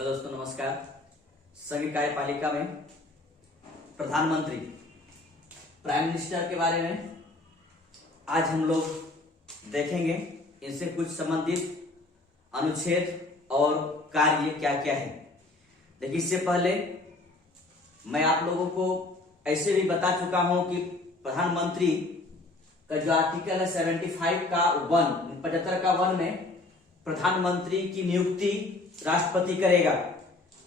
Hello दोस्तों, नमस्कार। संघीय कार्यपालिका में प्रधानमंत्री प्राइम मिनिस्टर के बारे में आज हम लोग देखेंगे। इनसे कुछ संबंधित अनुच्छेद और कार्य क्या क्या है। देखिए, इससे पहले मैं आप लोगों को ऐसे भी बता चुका हूं कि प्रधानमंत्री का जो आर्टिकल है 75 का 75 का 1 में प्रधानमंत्री की नियुक्ति राष्ट्रपति करेगा।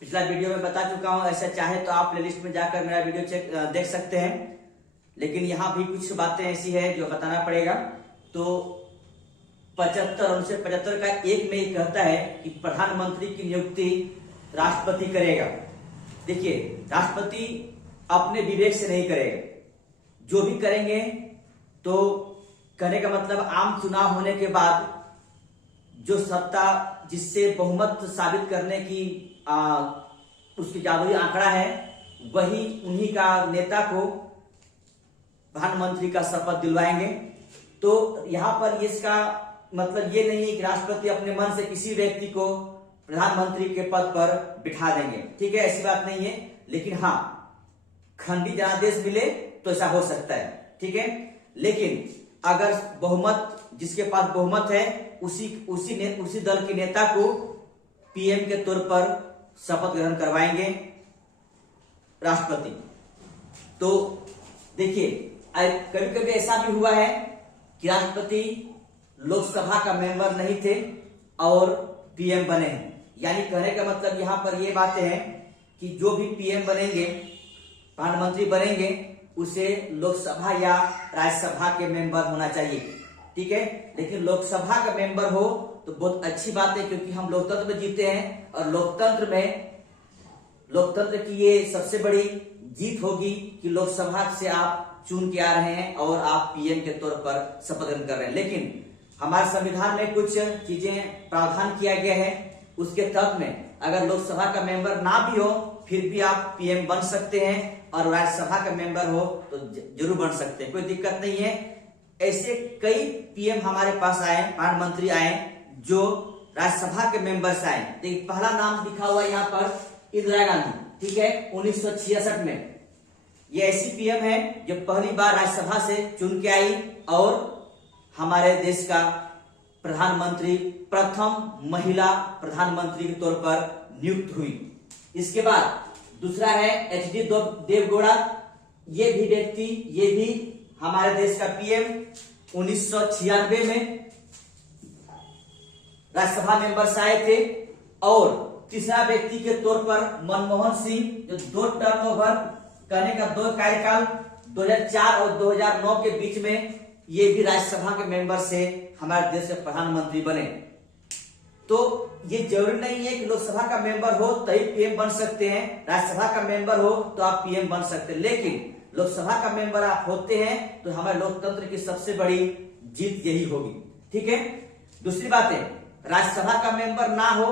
पिछला वीडियो में बता चुका हूं। ऐसा चाहे तो आप प्लेलिस्ट में जाकर मेरा वीडियो देख सकते हैं, लेकिन यहां भी कुछ बातें ऐसी है जो बताना पड़ेगा। तो 75 और 75 का 1 में ही कहता है कि प्रधानमंत्री की नियुक्ति राष्ट्रपति करेगा। देखिए, राष्ट्रपति अपने विवेक से नहीं करेगा। जो भी करेंगे तो कहने का मतलब आम चुनाव होने के बाद जो सत्ता जिससे बहुमत साबित करने की उसकी जादुई आंकड़ा है, वही उन्हीं का नेता को प्रधानमंत्री का शपथ दिलवाएंगे। तो यहां पर इसका मतलब ये नहीं है कि राष्ट्रपति अपने मन से किसी व्यक्ति को प्रधानमंत्री के पद पर बिठा देंगे। ठीक है, ऐसी बात नहीं है। लेकिन हाँ, खंडी जनादेश मिले तो ऐसा हो सकता है। ठीक है, लेकिन अगर बहुमत जिसके पास बहुमत है उसी दल के नेता को पीएम के तौर पर शपथ ग्रहण करवाएंगे राष्ट्रपति। तो देखिए, कभी कभी ऐसा भी हुआ है कि राष्ट्रपति लोकसभा का मेंबर नहीं थे और पीएम बने हैं। यानी कहने का मतलब यहां पर ये बातें हैं कि जो भी पीएम बनेंगे, प्रधानमंत्री बनेंगे, उसे लोकसभा या राज्यसभा के मेंबर होना चाहिए। ठीक है, लेकिन लोकसभा का मेंबर हो तो बहुत अच्छी बात है, क्योंकि हम लोकतंत्र में जीते हैं और लोकतंत्र की ये सबसे बड़ी जीत होगी कि लोकसभा से आप चुन के आ रहे हैं और आप पीएम के तौर पर शपथ ग्रहण कर रहे हैं। लेकिन हमारे संविधान में कुछ चीजें प्रावधान किया गया है। उसके तहत में अगर लोकसभा का मेंबर ना भी हो फिर भी आप पीएम बन सकते हैं, और राज्यसभा का मेंबर हो तो जरूर बन सकते हैं, कोई दिक्कत नहीं है। ऐसे कई पीएम हमारे पास आए, प्रधानमंत्री आए जो राज्यसभा के मेंबर्स आए। देखिए, पहला नाम लिखा हुआ यहाँ पर इंदिरा गांधी। ठीक है, 1966 में ये ऐसी पीएम है जो पहली बार राज्यसभा से चुन के आई और हमारे देश का प्रधानमंत्री, प्रथम महिला प्रधानमंत्री के तौर पर नियुक्त हुई। इसके बाद दूसरा है एचडी देवगौड़ा। ये भी व्यक्ति, ये भी हमारे देश का पीएम 1996 में राज्यसभा मेंबर्स आए थे। और तीसरा व्यक्ति के तौर पर मनमोहन सिंह, जो 2 टर्म ओवर कहने का 2 कार्यकाल 2004 और 2009 के बीच में ये भी राज्यसभा के मेंबर से हमारे देश के प्रधानमंत्री बने। तो ये जरूरी नहीं है कि लोकसभा का मेंबर हो तभी पीएम बन सकते हैं, राज्यसभा का मेंबर हो तो आप पीएम बन सकते हैं। लेकिन लोकसभा का मेंबर आप होते हैं तो हमारे लोकतंत्र की सबसे बड़ी जीत यही होगी। ठीक है, दूसरी बात है, राज्यसभा का मेंबर ना हो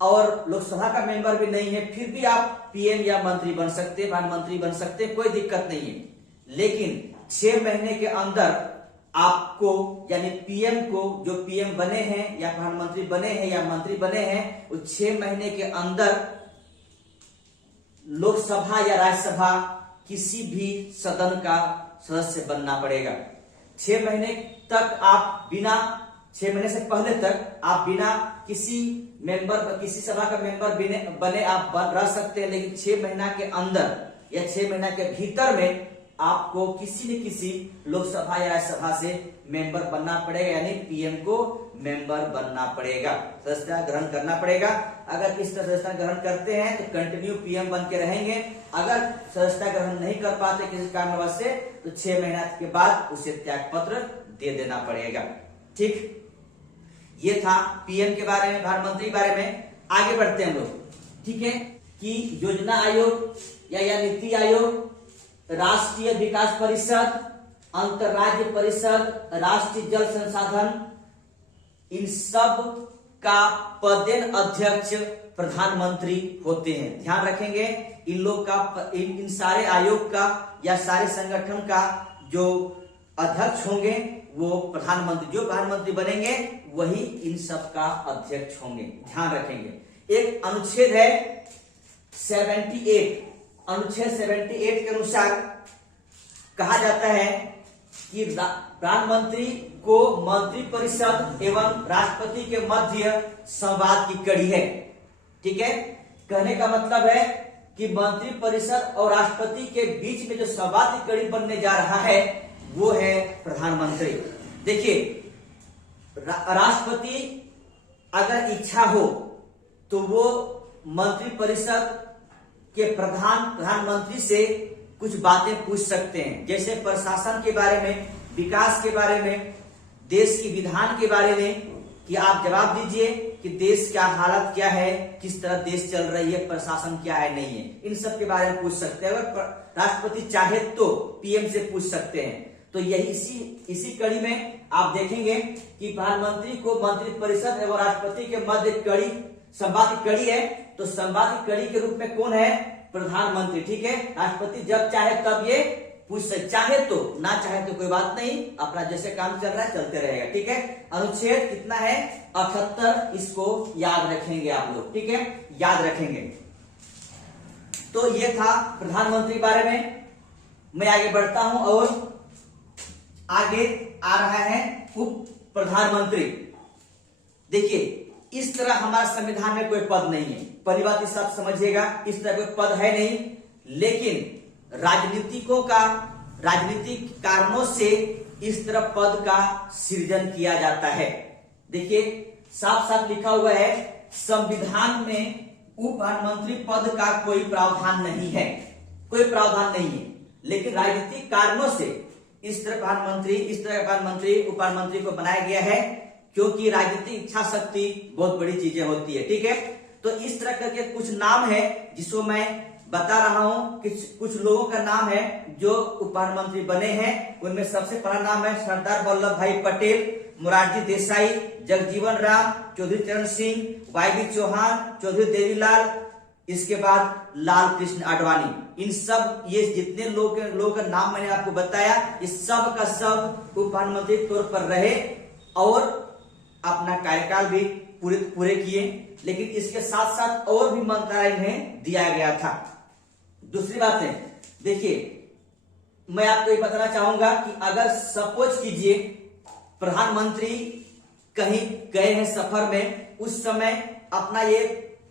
और लोकसभा का मेंबर भी नहीं है, फिर भी आप पीएम या मंत्री बन सकते हैं, प्रधानमंत्री बन सकते हैं, कोई दिक्कत नहीं है। लेकिन 6 महीने के अंदर आपको, यानी पीएम को, जो पीएम बने हैं या प्रधानमंत्री बने हैं या मंत्री बने हैं, वो 6 महीने के अंदर लोकसभा या राज्यसभा किसी भी सदन का सदस्य बनना पड़ेगा। 6 महीने तक आप बिना 6 महीने से पहले तक आप बिना किसी सभा का मेंबर बने आप रह सकते हैं। लेकिन 6 महीना के अंदर या 6 महीना के भीतर में आपको किसी न किसी लोकसभा या राज्यसभा से मेंबर बनना पड़ेगा, यानी पीएम को मेंबर बनना पड़ेगा, सदस्यता ग्रहण करना पड़ेगा। अगर इस तरह सदस्यता ग्रहण करते हैं तो कंटिन्यू पीएम बन के रहेंगे। अगर सदस्यता ग्रहण नहीं कर पाते किसी कारणवश से तो 6 महीना के बाद उसे त्याग पत्र दे देना पड़ेगा। ठीक, ये था पीएम के बारे में, प्रधानमंत्री के बारे में। आगे बढ़ते हैं हम लोग। ठीक है, कि योजना आयोग या नीति आयोग, राष्ट्रीय विकास परिषद, अंतरराज्य परिषद, राष्ट्रीय जल संसाधन, इन सब का पदेन अध्यक्ष प्रधानमंत्री होते हैं। ध्यान रखेंगे, इन लोग का, इन सारे आयोग का या सारे संगठन का जो अध्यक्ष होंगे वो प्रधानमंत्री, जो प्रधानमंत्री बनेंगे वही इन सब का अध्यक्ष होंगे। ध्यान रखेंगे। एक अनुच्छेद है 78, अनुच्छेद 78 के अनुसार कहा जाता है कि प्रधानमंत्री को मंत्रिपरिषद एवं राष्ट्रपति के मध्य संवाद की कड़ी है। ठीक है, कहने का मतलब है कि मंत्रिपरिषद और राष्ट्रपति के बीच में जो संवाद की कड़ी बनने जा रहा है वो है प्रधानमंत्री। देखिए, राष्ट्रपति अगर इच्छा हो तो वो मंत्रिपरिषद के प्रधानमंत्री से कुछ बातें पूछ सकते हैं, जैसे प्रशासन के बारे में, विकास के बारे में, देश की विधान के बारे में, कि आप जवाब दीजिए कि देश क्या हालत क्या है, किस तरह देश चल रही है, प्रशासन क्या है नहीं है, इन सब के बारे में पूछ सकते हैं। अगर राष्ट्रपति चाहे तो पीएम से पूछ सकते हैं। तो यही इसी कड़ी में आप देखेंगे कि प्रधानमंत्री को मंत्रिपरिषद एवं राष्ट्रपति के मध्य कड़ी संवाद की कड़ी है, तो संवाद की कड़ी के रूप में कौन है? प्रधानमंत्री। ठीक है, राष्ट्रपति जब चाहे तब ये पूछ सकते, चाहे तो, ना चाहे तो कोई बात नहीं, अपना जैसे काम चल रहा है चलते रहेगा। ठीक है, अनुच्छेद कितना है? 78, इसको याद रखेंगे आप लोग। ठीक है, याद रखेंगे। तो ये था प्रधानमंत्री बारे में। मैं आगे बढ़ता हूं और आगे आ रहा है उप प्रधानमंत्री। देखिए, इस तरह हमारे संविधान में कोई पद नहीं है, पहली बात इस सब समझिएगा, इस तरह कोई पद है नहीं, लेकिन राजनीतिक कारणों से इस तरह पद का सृजन किया जाता है। देखिए, साफ साफ लिखा हुआ है संविधान में उप प्रधानमंत्री पद का कोई प्रावधान नहीं है, कोई प्रावधान नहीं है, लेकिन राजनीतिक कारणों से इस तरह प्रधानमंत्री उप प्रधानमंत्री को बनाया गया है, क्योंकि राजनीतिक इच्छा शक्ति बहुत बड़ी चीजें होती है। ठीक है, तो इस तरह करके कुछ नाम है जिसको मैं बता रहा हूं कि कुछ लोगों का नाम है जो उप प्रधानमंत्री बने हैं। उनमें सबसे पहला नाम है सरदार वल्लभ भाई पटेल, मोरारजी देसाई, जगजीवन राम, चौधरी चरण सिंह, वाईबी चौहान, चौधरी देवीलाल, इसके बाद लाल कृष्ण आडवाणी। इन सब, ये जितने लोगों का नाम मैंने आपको बताया, इस सब का सब उप प्रधानमंत्री तौर पर रहे और अपना कार्यकाल भी पूरे किए, लेकिन इसके साथ साथ और भी मंत्रालय इन्हें दिया गया था। दूसरी बात है, देखिए, मैं आपको ये बताना चाहूंगा कि अगर सपोज कीजिए प्रधानमंत्री कहीं गए हैं सफर में, उस समय अपना ये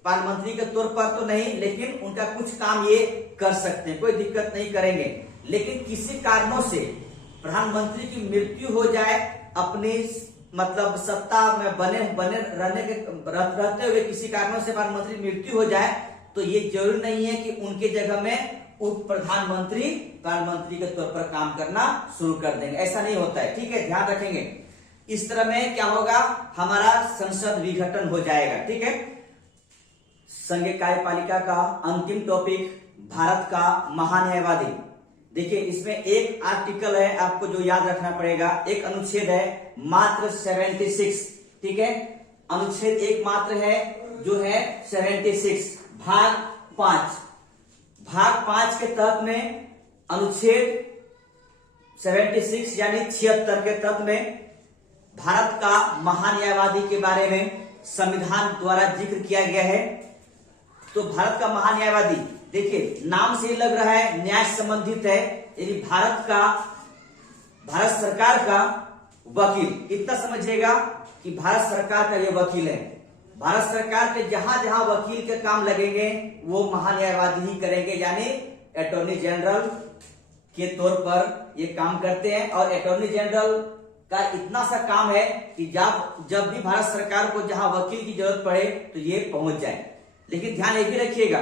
प्रधानमंत्री के तौर पर तो नहीं, लेकिन उनका कुछ काम ये कर सकते हैं, कोई दिक्कत नहीं करेंगे। लेकिन किसी कारणों से प्रधानमंत्री की मृत्यु हो जाए, अपनी मतलब सत्ता में बने रहते हुए किसी कारणों से प्रधानमंत्री मृत्यु हो जाए, तो ये जरूरी नहीं है कि उनके जगह में उप प्रधानमंत्री के तौर पर काम करना शुरू कर देंगे, ऐसा नहीं होता है। ठीक है, ध्यान रखेंगे। इस तरह में क्या होगा, हमारा संसद विघटन हो जाएगा। ठीक है, संघीय कार्यपालिका का अंतिम टॉपिक, भारत का महान्यायवादी। देखिए, इसमें एक आर्टिकल है आपको जो याद रखना पड़ेगा, एक अनुच्छेद है मात्र 76। ठीक है, अनुच्छेद एक मात्र है जो है 76, भाग 5 के तहत में अनुच्छेद 76 यानी 76 के तहत में भारत का महान्यायवादी के बारे में संविधान द्वारा जिक्र किया गया है। तो भारत का महान्यायवादी, देखिए नाम से ही लग रहा है न्याय संबंधित है, यानी भारत सरकार का वकील। इतना समझिएगा कि भारत सरकार का ये वकील है। भारत सरकार के जहां जहां वकील के काम लगेंगे वो महान्यायवादी ही करेंगे, यानी अटॉर्नी जनरल के तौर पर ये काम करते हैं। और अटॉर्नी जनरल का इतना सा काम है कि जब भी भारत सरकार को जहां वकील की जरूरत पड़े तो ये पहुंच जाए। लेकिन ध्यान ये भी रखिएगा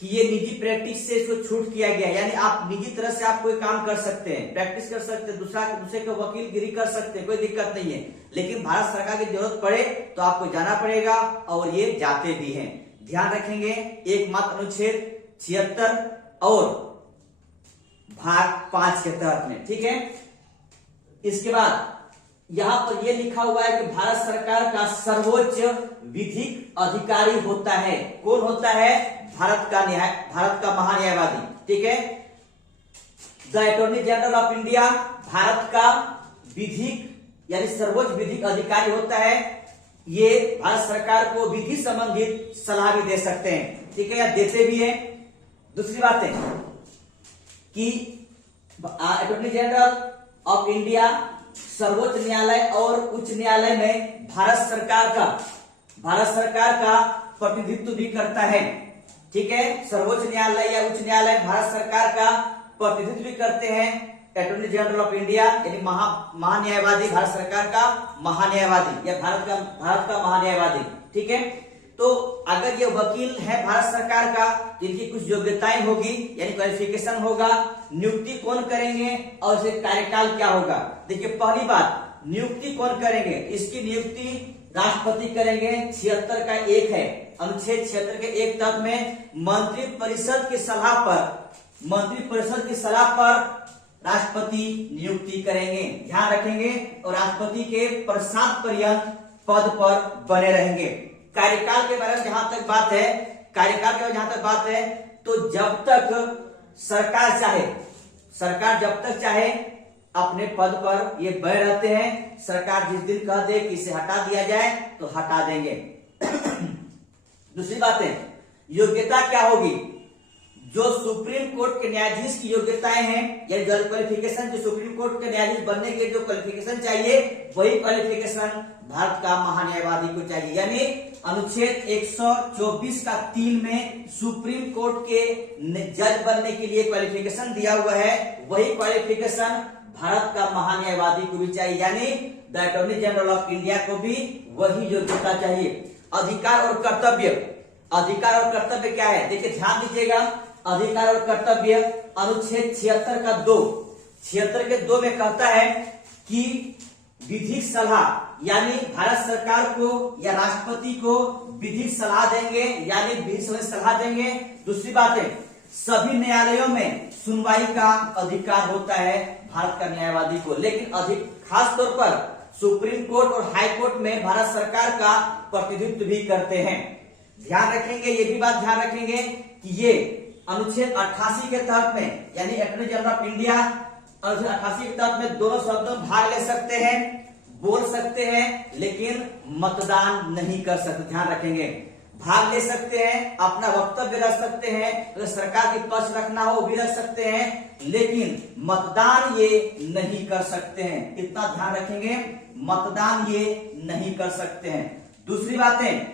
कि ये निजी प्रैक्टिस से इसको छूट किया गया, यानी आप निजी तरह से आप कोई काम कर सकते हैं, प्रैक्टिस कर सकते हैं, दूसरे को वकीलगिरी कर सकते हैं, कोई दिक्कत नहीं है। लेकिन भारत सरकार की जरूरत पड़े तो आपको जाना पड़ेगा, और ये जाते भी हैं। ध्यान रखेंगे, एक मात्र अनुच्छेद 76 और भाग 5 के तहत में। ठीक है, इसके बाद यहां पर यह लिखा हुआ है कि भारत सरकार का सर्वोच्च विधिक अधिकारी होता है। कौन होता है? भारत का महान्यायवादी। ठीक है, the attorney general of India Bharat का विधिक यानी सर्वोच्च विधिक अधिकारी होता है। ये भारत सरकार को विधि संबंधित सलाह भी दे सकते हैं, ठीक है, या देते भी हैं। दूसरी बात है कि अटॉर्नी जनरल ऑफ इंडिया सर्वोच्च न्यायालय और उच्च न्यायालय में भारत सरकार का प्रतिनिधित्व भी करता है, ठीक है। सर्वोच्च न्यायालय या उच्च न्यायालय भारत सरकार का प्रतिनिधित्व भी करते हैं। अटॉर्नी जनरल ऑफ इंडिया यानी महान्यायवादी, भारत सरकार का महान्यायवादी या भारत का महान्यायवादी, ठीक है। तो अगर ये वकील है भारत सरकार का, जिनकी कुछ योग्यताएं होगी यानी क्वालिफिकेशन होगा, नियुक्ति कौन करेंगे और इसके कार्यकाल क्या होगा। देखिए पहली बात, नियुक्ति कौन करेंगे, इसकी नियुक्ति राष्ट्रपति करेंगे। 76 का 1 है, अनुच्छेद 76 के 1 तक में मंत्रिपरिषद की सलाह पर राष्ट्रपति नियुक्ति करेंगे, ध्यान रखेंगे, और राष्ट्रपति के प्रसाद पर्यंत पद पर बने रहेंगे। कार्यकाल के बारे में जहां तक बात है, तो जब तक सरकार जब तक चाहे अपने पद पर ये बने रहते हैं। सरकार जिस दिन कह दे कि इसे हटा दिया जाए तो हटा देंगे। दूसरी बात है, योग्यता क्या होगी, जो सुप्रीम कोर्ट के न्यायाधीश की योग्यताएं हैं, यानी जो क्वालिफिकेशन, जो सुप्रीम कोर्ट के न्यायाधीश बनने के जो क्वालिफिकेशन चाहिए, वही क्वालिफिकेशन भारत का महान्यायवादी को चाहिए। यानी अनुच्छेद 124 का 3 में सुप्रीम कोर्ट के जज बनने के लिए क्वालिफिकेशन दिया हुआ है, वही क्वालिफिकेशन भारत का महान्यायवादी को भी चाहिए, यानी the attorney general of India को भी वही योग्यता चाहिए। अधिकार और कर्तव्य क्या है, देखिए ध्यान दीजिएगा। अधिकार और कर्तव्य अनुच्छेद 76 का 2, 76 के 2 में कहता है कि विधिक सलाह, यानी भारत सरकार को या राष्ट्रपति को विधिक सलाह देंगे, यानी विधिक सलाह देंगे। दूसरी बात है, सभी न्यायालयों में सुनवाई का अधिकार होता है भारत का न्यायवादी को, लेकिन अधिक खास तौर पर सुप्रीम कोर्ट और हाई कोर्ट में भारत सरकार का प्रतिनिधित्व भी करते हैं। ध्यान रखेंगे, ये भी बात ध्यान रखेंगे कि ये अनुच्छेद 88 के तहत में, यानी अटॉर्नी जनरल ऑफ इंडिया अनुच्छेद 88 के तहत में दोनों शब्दों में भाग ले सकते हैं, बोल सकते हैं, लेकिन मतदान नहीं कर सकते। ध्यान रखेंगे, भाग ले सकते हैं, अपना वक्तव्य रख सकते हैं, अगर सरकार की पक्ष रखना हो भी रख सकते हैं, लेकिन मतदान ये नहीं कर सकते हैं। इतना ध्यान रखेंगे, मतदान ये नहीं कर सकते हैं। दूसरी बातें,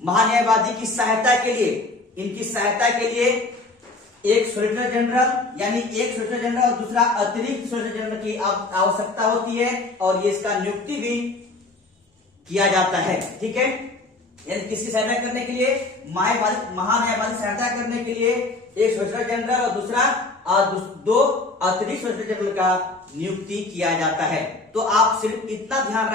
महान्यायवादी की सहायता के लिए, इनकी सहायता के लिए एक सॉलिसिटर जनरल, यानी एक सॉलिसिटर जनरल और दूसरा अतिरिक्त सॉलिसिटर जनरल की आवश्यकता होती है, और ये इसका नियुक्ति भी किया जाता है, ठीक है। यानी किसकी सहायता करने के लिए, महान्यायवादी सहायता करने के लिए एक सॉलिसिटर जनरल और दूसरा 2 अतिरिक्त सॉलिसिटर जनरल का नियुक्ति किया जाता है। तो आप सिर्फ इतना ध्यान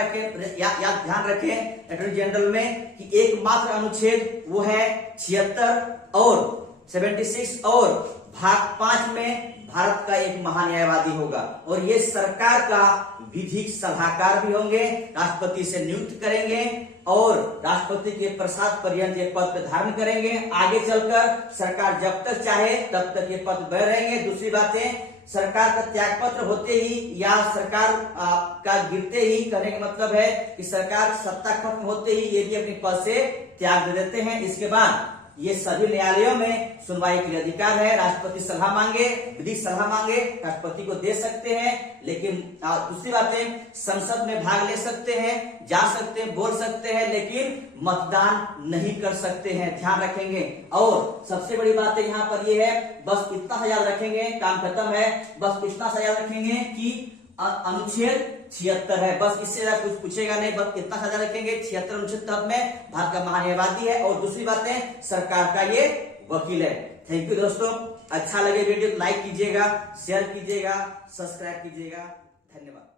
रखें अटॉर्नी जनरल में कि एकमात्र अनुच्छेद वो है 76 और 76 और भाग 5 में भारत का एक महान्यायवादी होगा, और ये सरकार का विधिक सलाहकार भी होंगे, राष्ट्रपति से नियुक्त करेंगे और राष्ट्रपति के प्रसाद पर्यंत ये पद पे धारण करेंगे। आगे चलकर सरकार जब तक चाहे तब तक ये पद बने रहेंगे। दूसरी बातें, सरकार का त्याग पत्र होते ही या सरकार का गिरते ही, कहने का मतलब है कि सरकार सत्ता खत्म होते ही ये भी अपने पद से त्याग दे देते हैं। इसके बाद ये सभी न्यायालयों में सुनवाई के लिए अधिकार है। राष्ट्रपति सलाह मांगे, विधिक सलाह मांगे, राष्ट्रपति को दे सकते हैं, लेकिन दूसरी बातें, संसद में भाग ले सकते हैं, जा सकते हैं, बोल सकते हैं, लेकिन मतदान नहीं कर सकते हैं। ध्यान रखेंगे। और सबसे बड़ी बात यहाँ पर ये है, बस इतना सा याद रखेंगे, काम खत्म है, बस इतना सा याद रखेंगे कि अनुच्छेद 76 है, बस इससे ज्यादा कुछ पूछेगा नहीं, बस इतना सा याद रखेंगे। 76 अनुच्छेद तहत में भारत का महान्यायवादी है, और दूसरी बातें, सरकार का ये वकील है। थैंक यू दोस्तों, अच्छा लगे वीडियो लाइक कीजिएगा, शेयर कीजिएगा, सब्सक्राइब कीजिएगा। धन्यवाद।